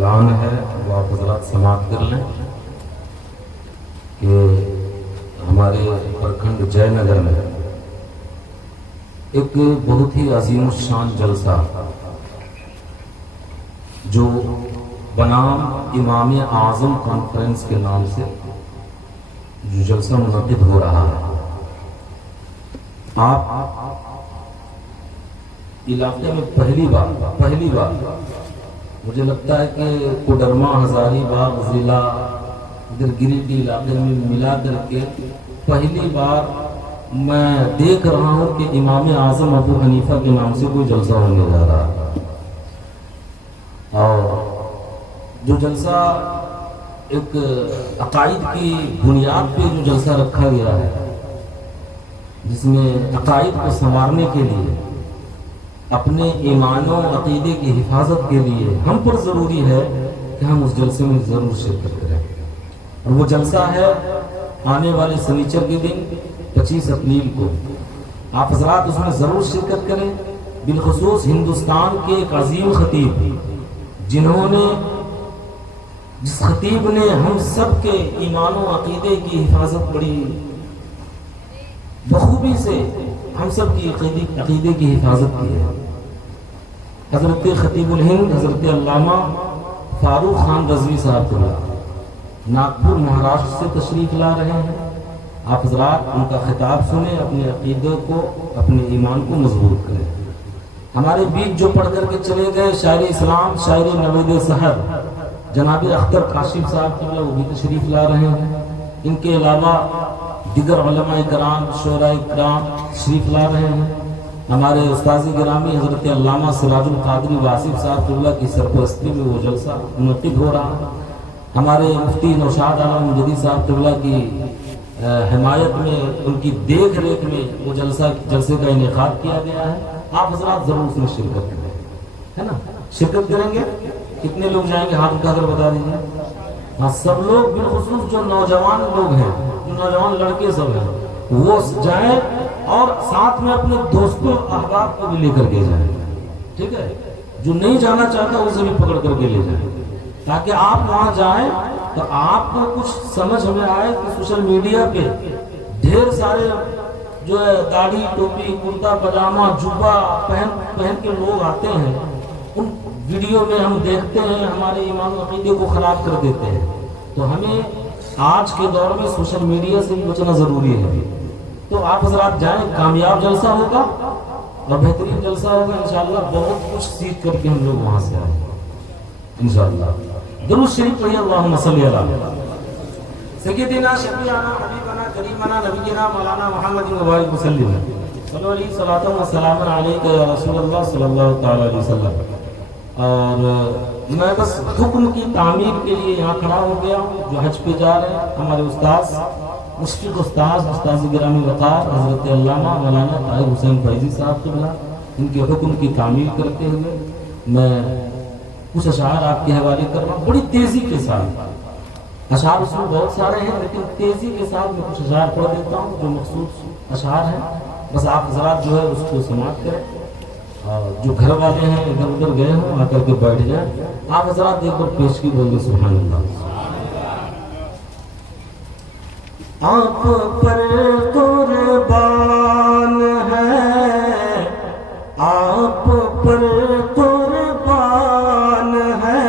اعلان ہے وہ آپ حضرات سماعت کر لیں کہ ہمارے پرکھنڈ جے نگر میں ایک بہت ہی عظیم الشان جلسہ جو بنام امام اعظم کانفرنس کے نام سے جو جلسہ منعقد ہو رہا ہے، آپ علاقے میں پہلی بار مجھے لگتا ہے کہ کوڈرما، ہزاری باغ ضلع ادھر گریٹی علاقے میں ملا کر کے پہلی بار میں دیکھ رہا ہوں کہ امام اعظم ابو حنیفہ کے نام سے کوئی جلسہ ہونے جا رہا ہے۔ اور جو جلسہ ایک عقائد کی بنیاد پہ جو جلسہ رکھا گیا ہے، جس میں عقائد کو سنوارنے کے لیے، اپنے ایمان و عقیدے کی حفاظت کے لیے ہم پر ضروری ہے کہ ہم اس جلسے میں ضرور شرکت کریں۔ اور وہ جلسہ ہے آنے والے سنیچر کے دن 25 اپریل کو۔ آپ حضرات اس میں ضرور شرکت کریں، بالخصوص ہندوستان کے ایک عظیم خطیب، جس خطیب نے ہم سب کے ایمان و عقیدے کی حفاظت بڑی بخوبی سے ہم سب کی عقیدے کی حفاظت کی ہے۔ حضرت خطیب الہند حضرت علامہ فاروق خان رضوی صاحب ناگپور مہاراشٹر سے تشریف لا رہے ہیں۔ آپ حضرات ان کا خطاب سنیں، اپنے عقیدے کو، اپنے ایمان کو مضبوط کریں۔ ہمارے بیچ جو پڑھ کر کے چلے گئے شاعر اسلام، شاعر نوید صاحب جناب اختر کاشف صاحب وہ بھی تشریف لا رہے ہیں۔ ان کے علاوہ دیگر علماء کرام، شعراء کرام تشریف لا رہے ہیں۔ ہمارے استاذ گرامی حضرت علامہ سراج القادری واصف صاحب اللہ کی سرپرستی میں وہ جلسہ منعقد ہو رہا ہے۔ ہمارے مفتی نوشاد عالم جدید صاحب اللہ کی حمایت میں، ان کی دیکھ ریکھ میں وہ جلسے کا انعقاد کیا گیا ہے۔ آپ حضرات ضرور اس میں شرکت کریں، ہے نا؟ شرکت کریں گے؟ کتنے لوگ جائیں گے ہاتھ اٹھا کر بتا دیجیے۔ ہاں، سب لوگ، بالخصوص جو نوجوان لوگ ہیں، جو نوجوان لڑکے سب ہیں، وہ جائیں اور ساتھ میں اپنے دوستوں احباب کو بھی لے کر کے جائیں، ٹھیک ہے؟ جو نہیں جانا چاہتا اسے بھی پکڑ کر کے لے جائیں، تاکہ آپ وہاں جائیں تو آپ کو کچھ سمجھ میں آئے کہ سوشل میڈیا پہ ڈھیر سارے جو ہے داڑھی، ٹوپی، کرتا پاجامہ، جبہ پہن کے لوگ آتے ہیں، ان ویڈیو میں ہم دیکھتے ہیں ہمارے ایمان و عقیدے کو خراب کر دیتے ہیں۔ تو ہمیں آج کے دور میں سوشل میڈیا سے بچنا ضروری ہے۔ تو آپ حضرات جائیں، کامیاب جلسہ ہوگا اور بہترین جلسہ ہوگا انشاءاللہ۔ بہت کچھ سیکھ کر کے ہم لوگ وہاں سے آئیں گے انشاءاللہ۔ درود شریف پڑھیے، اللہم صلی علی سیدنا شفیعنا حبیبنا کریمنا نبینا مولانا محمد مبارک وسلم۔ صلو علیہ صلاۃ و سلام علیک یا رسول اللہ صلی اللہ تعالی علیہ وسلم۔ اور میں بس حکم کی تعمیر کے لیے یہاں کھڑا ہو گیا ہوں۔ جو حج پہ جا رہے ہیں ہمارے استاذ، مشفق استاذ گرامی وقار حضرت علامہ مولانا طاہر حسین فیضی صاحب قبلہ، ان کے حکم کی تعمیر کرتے ہوئے میں کچھ اشعار آپ کے حوالے کر رہا ہوں، بڑی تیزی کے ساتھ۔ اشعار اس میں بہت سارے ہیں، لیکن تیزی کے ساتھ میں کچھ اشعار پڑھ دیتا ہوں جو مخصوص اشعار ہیں۔ بس آپ حضرات جو ہے اس کو سماعت کریں، اور جو گھر والے ہیں ادھر ادھر گئے ہوں آ کر کے بیٹھ جائیں۔ آپ حضرات ایک بار پیش کی بولیں سبحان اللہ۔ آپ پر قربان ہے، آپ پر قربان ہے،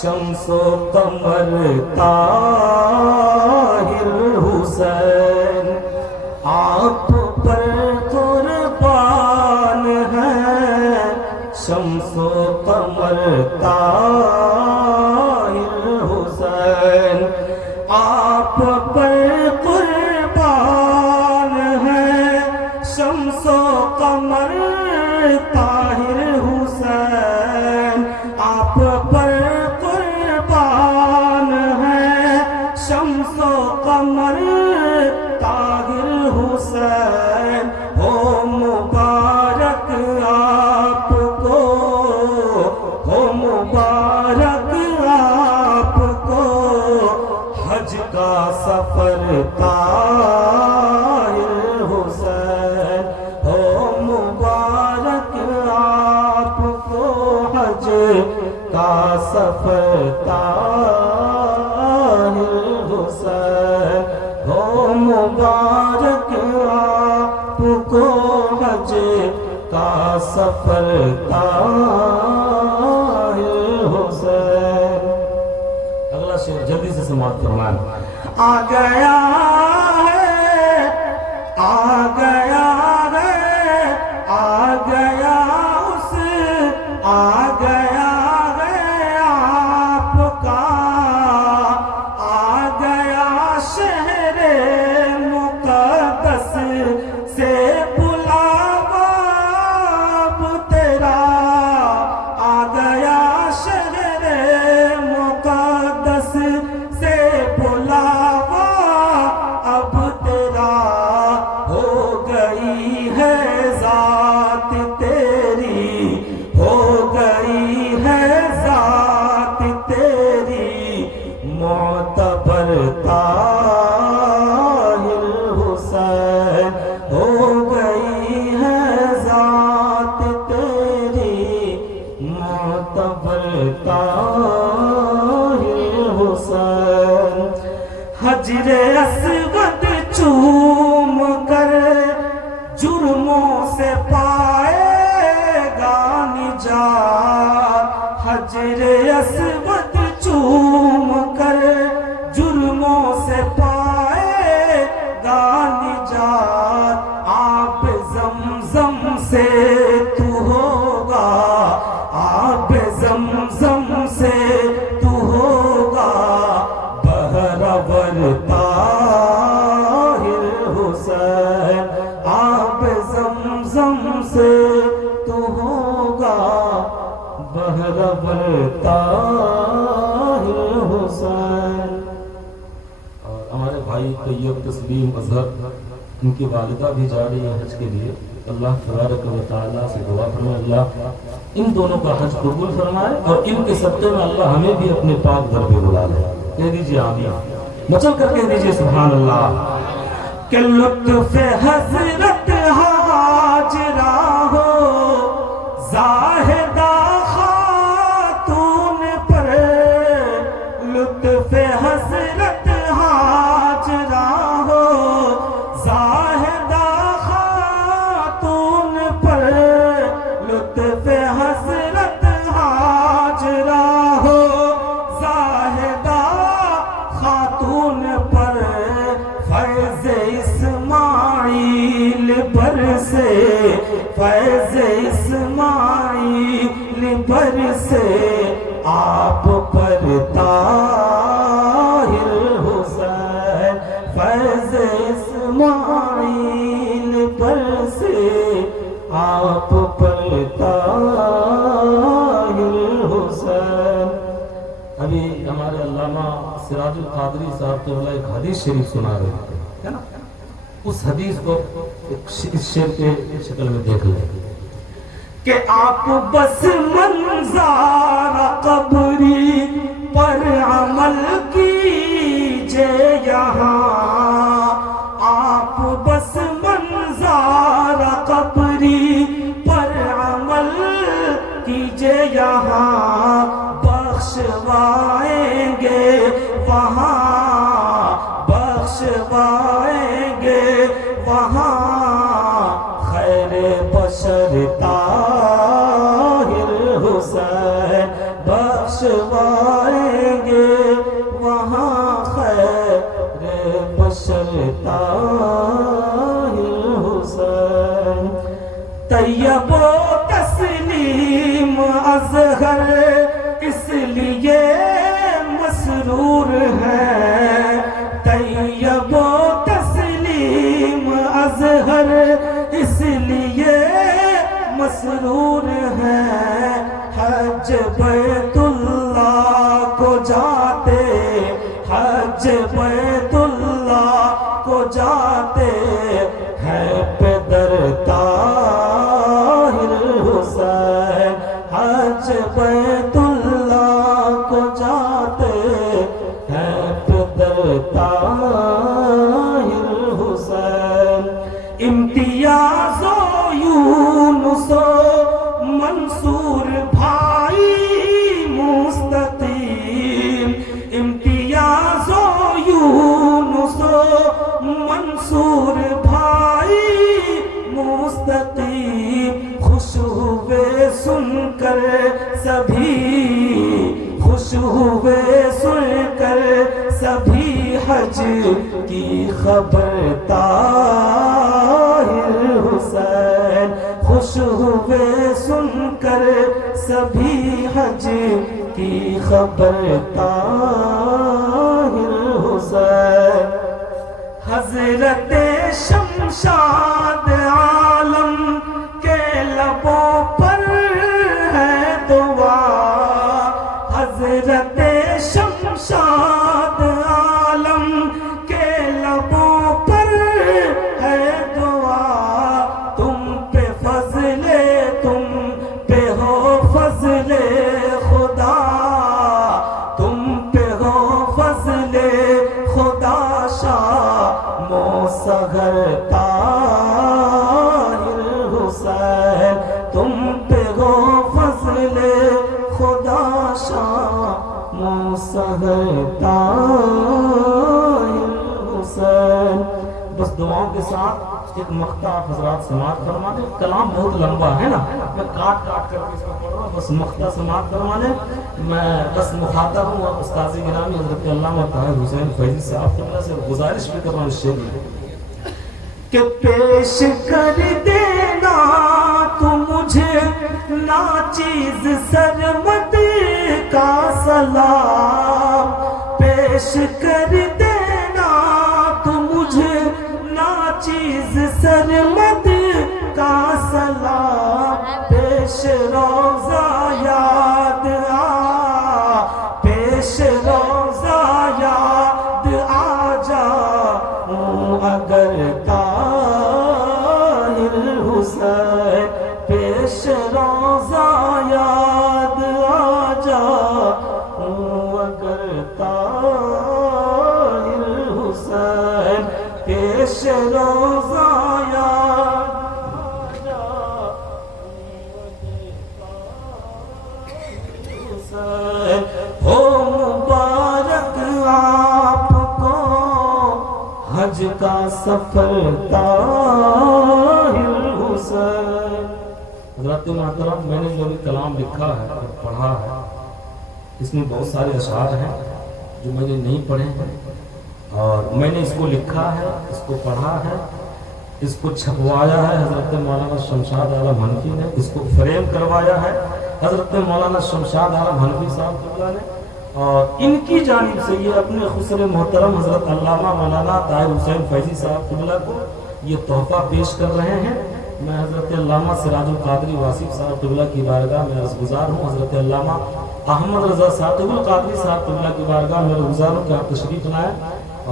شمس و قمر طاہر حسین۔ آپ پر قربان ہے، شمس و قمر طاہر حسین۔ آپ پر قربان ہے، شمس و قمر طاہر حسین۔ آپ پر قربان ہے، شمس و قمر طاہر حسین۔ ہو مبارک آپ کو، ہو مبارک آپ کو، حج کا سفر طاہر حسین۔ ہو مبارک آپ کو، حج کا سفر طاہر حسین ہو مبارک آپ کو حج کا سفر طاہر حسین. اگلا شعر جلدی سے سماعت فرمائیں. آ گیا ہے آ گیا ہے آ گیا اس آ گیا ہے آپ کا آ گیا شہر مقدس سے بلاوا اب تیرا آ گیا شہر مقدس سے بلاوا اب تیرا ہو گئی ہے ذات تیری ہو گئی ہے ذات تیری معتبر طاہر حسین ہو گئی ہے ذات تیری معتبر طاہر حسین. حجر اسود چوم کر جرموں سے پائے گا نجات. حجر اسود چوم کر جرموں سے پائے گا نجات. آپ زمزم سے تو ہوگا آپ زمزم سے تو ہوگا بہرور طاہر حسین. آپ زمزم سے تو ہوگا بہرور طاہر حسین. اور ہمارے بھائی طیب تسلیم اظہر ان کی والدہ بھی جا رہی ہے حج کے لیے. اللہ تبارک و تعالیٰ سے دعا فرمائے اللہ ان دونوں کا حج قبول فرمائے اور ان کے صدقے میں اللہ ہمیں بھی اپنے پاک گھر پہ بلا لے. کہہ دیجیے آمین. مچل کر کہہ دیجیے سبحان اللہ. کہ لطف حضرت ہاجرہ ہو زاہدہ خاتون پر لطف حضرت ہاجرہ ہو زاہدہ خاتون پر لطف حضرت ہاجرہ ہو زاہدہ خاتون پر فیض اسماعیل پر سے فیض اسماعیل پر سے آپ پر طاہر حسین فیض اسماعیل پر سے آپ پر طاہر حسین. ابھی ہمارے علامہ سراج القادری صاحب تو ایک حدیث شریف سنا رہے تھے ہے نا. اس حدیث کو اس شعر کے شکل میں دیکھ لیں کہ آپ بس منظار قبری پر عمل کیجئے یہاں. آپ بس منظار قبری پر عمل کیجئے یہاں بخشوائیں گے وہاں بخشوائیں گے وہاں خیر بشر طاہر حسین بخشوائیں گے وہاں خیر بشر طاہر حسین. طیب و تسلیم اصغر اس لیے مسرور ہے طیب و تسلیم اصغر اس لیے مسرور ہے. حج بیت اللہ کو جاتے حج بیت اللہ کو جاتے ہیں پدر طاہر حسین. حج بیت اللہ کو جاتے ہیں پدر طاہر حسین. امتیاز و یونس و منصور بھائی مصطفیٰ خوش ہوئے سن کر سبھی حج کی خبر طاہر حسین، خوش ہوئے سن کر سبھی حج کی خبر طاہر حسین، حضرت شمشاد عالم کے لبوں پر ہے دعا، حضرت شمشاد عالم کے لبوں پر ہے دعا، تم پہ فضل، تم پہ ہو فضل خدا، تم پہ ہو فضل خدا، شام و سحر طاہر حسین، تم پہ ہو فضل خدا، شام و سحر طاہر حسین۔ بس دعاؤں کے ساتھ ایک مقطع حضرات سماعت فرما دیں، کلام بہت لمبا ہے نا، میں کاٹ کاٹ کر کے اس کو پڑھ رہا ہوں، بس مقطع سماعت فرما دیں۔ میں بس مخاطب ہوں اور استاذ گرامی حضرت علامہ طاہر حسین فیضی صاحب قبلہ سے گزارش بھی کر رہا ہوں اس شعر میں کہ پیش کر دینا تو مجھے ناچیز سرمد کا سلام، پیش کر دینا تو مجھے ناچیز سرمد کا سلام، پیش روزہ یاد آ، پیش روزہ یاد آ جاؤں اگر طاہر حسین، پیش روزہ یاد آ جاؤں اگر طاہر حسین، پیش روزہ یاد آ جاؤں حسین، ہو مبارک آپ کو حج کا سفر طاہر حسین۔ حضرات محترم، میں نے جو بھی کلام لکھا ہے اور پڑھا ہے، اس میں بہت سارے اشعار ہیں جو میں نے نہیں پڑھے ہیں، اور میں نے اس کو لکھا ہے، اس کو پڑھا ہے، اس کو چھپوایا ہے حضرت مولانا شمشاد عالم حنفی نے، اس کو فریم کروایا ہے حضرت مولانا شمشاد عالم حنفی صاحب قبلہ نے، اور ان کی جانب سے یہ اپنے خسر محترم حضرت علامہ مولانا طاہر حسین فیضی صاحب قبلہ کو یہ تحفہ پیش کر رہے ہیں۔ میں حضرت علامہ سراج القادری واصف صاحب قبلہ کی بارگاہ میں عرض گزار ہوں، حضرت علامہ احمد رضا صادق القادری صاحب قبلہ کی بارگاہ میں عرض گزار ہوں کہ آپ تشریف لائیں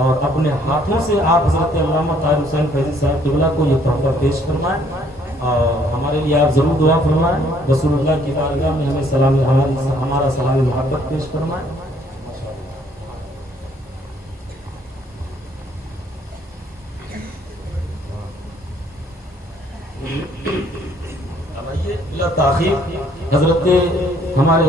اور اپنے ہاتھوں سے آپ حضرت علامہ طاہر حسین فیضی صاحب قبلہ کو یہ تحفہ پیش فرمائیں، اور ہمارے لیے آپ ضرور دعا فرمائیں، رسول اللہ کی بارگاہ میں ہمیں سلام، ہمارا سلام محبت پیش فرمائیں۔ اب آئیے بلا تاخیر حضرت ہمارے